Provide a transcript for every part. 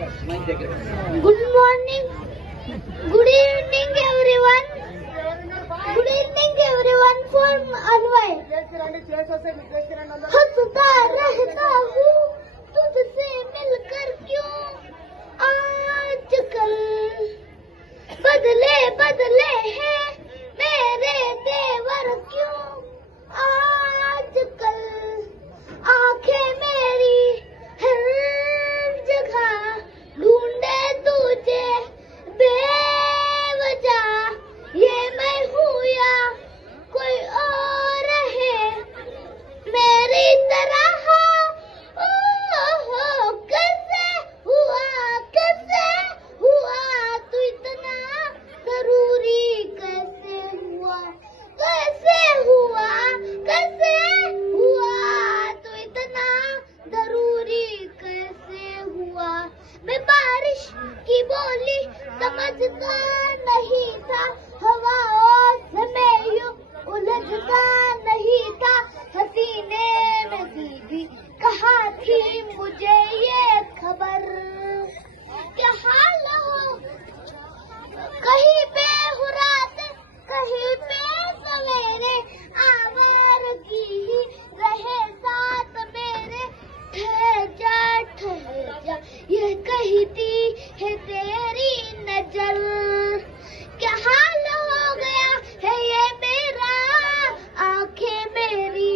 Good morning, good evening everyone. Good evening everyone from Anvay. हंसता रहता हूँ तुझसे मिलकर क्यों आजकल बदले बदले हैं मेरे तेवर क्यों आजकल आंखें मेरी हर जगह ढूंढे तुझे बेवजह ये मैं हूँ या कोई और है मेरी तरह कैसे हुआ तू इतना जरूरी कैसे हुआ तू इतना जरूरी कैसे हुआ मैं बारिश की बोली समझता नहीं था हवाओं से मैं यूं उलझता नहीं था हसीने में भी कहा थी मुझे ये खबर क्या हाल हो कहीं पे हो रात कहीं पे सवेरे आवारगी ही रहे साथ मेरे ठहर जा ये कहती है तेरी नजर क्या हाल हो गया है ये मेरा आंखें मेरी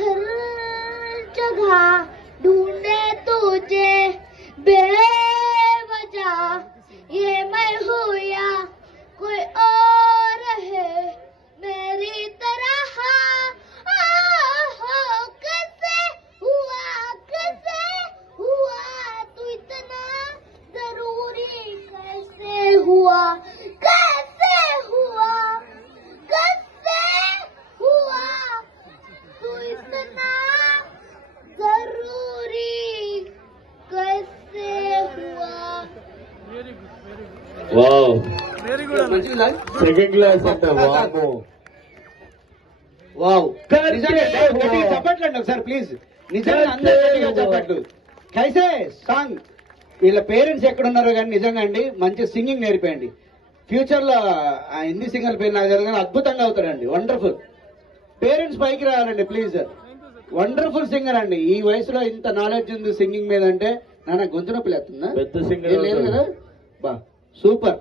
हर जगह ढूंढे तुझे बेवजह ये मैं हूँ या कोई और है मेरी तरह कैसे हुआ तू इतना जरूरी कैसे हुआ तू इतना जरूरी कैसे हुआ wow very good second class అంట వావ్ వావ్ చెప్పట్లండి ఒకసారి ప్లీజ్ నిజంగా అందరూ గట్టిగా చెప్పట్లు కైసే సాంగ్ వీళ్ళ పేరెంట్స్ ఎక్కడున్నారో కానీ నిజంగా అండి మంచి సింగింగ్ నేర్పేయండి ఫ్యూచర్ లో ఆ హిందీ సింగర్ పేరు నాకు తెలియదు కానీ అద్భుతంగా అవుతాడండి వండర్ఫుల్ పేరెంట్స్ పైకి రావాలండి ప్లీజ్ వండర్ఫుల్ సింగర్ అండి ఈ వయసులో ఇంత నాలెడ్జ్ ఉంది సింగింగ్ మీద అంటే నాన్న గొంతు నొప్పి లేస్తుందా పెద్ద సింగర్ లేదు కదా బా సూపర్